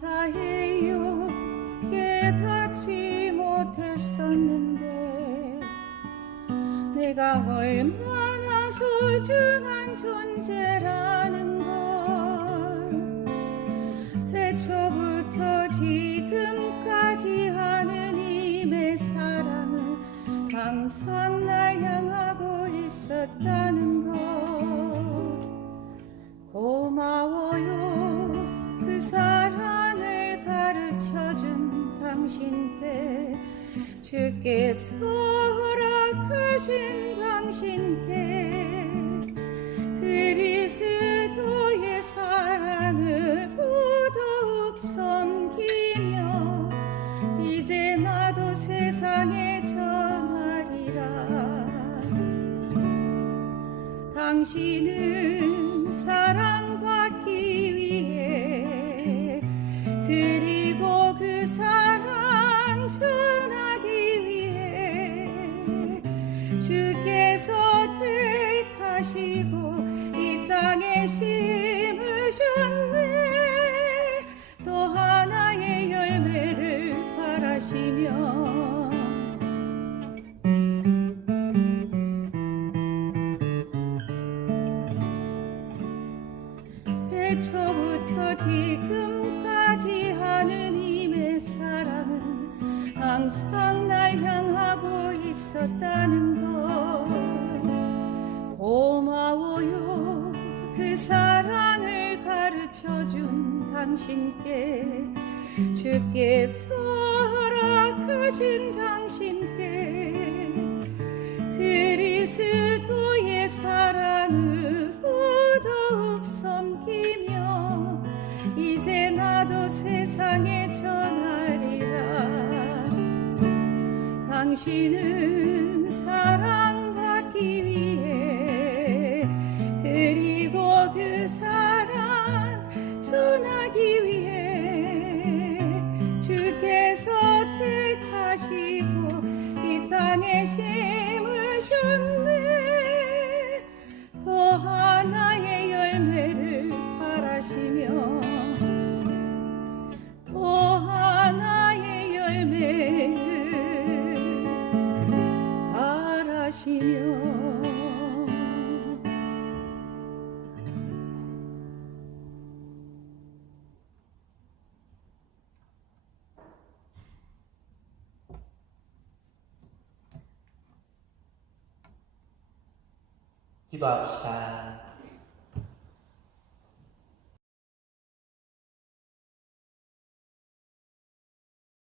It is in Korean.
감사해요. 깨닫지 못했었는데 내가 얼마나 소중한 존재라는 걸 태초부터 지금까지 하느님의 사랑은 항상 날 향하고 있었다는 것 당신께 주께서 허락하신 당신께 그리스도의 사랑을 더욱 섬기며 이제 나도 세상에 전하리라. 당신은 이 땅에 심으셨네. 또 하나의 열매를 바라시며 태초부터 지금까지 하느님의 사랑은 항상 날 향하 사랑을 가르쳐준 당신께 주께서 허락하신 당신께 그리스도의 사랑으로 더욱 섬기며 이제 나도 세상에 전하리라. 당신은 땅에 심으셨네. 또 하나의 열매를 바라시며 또 하나의 열매를 바라시며 기도합시다.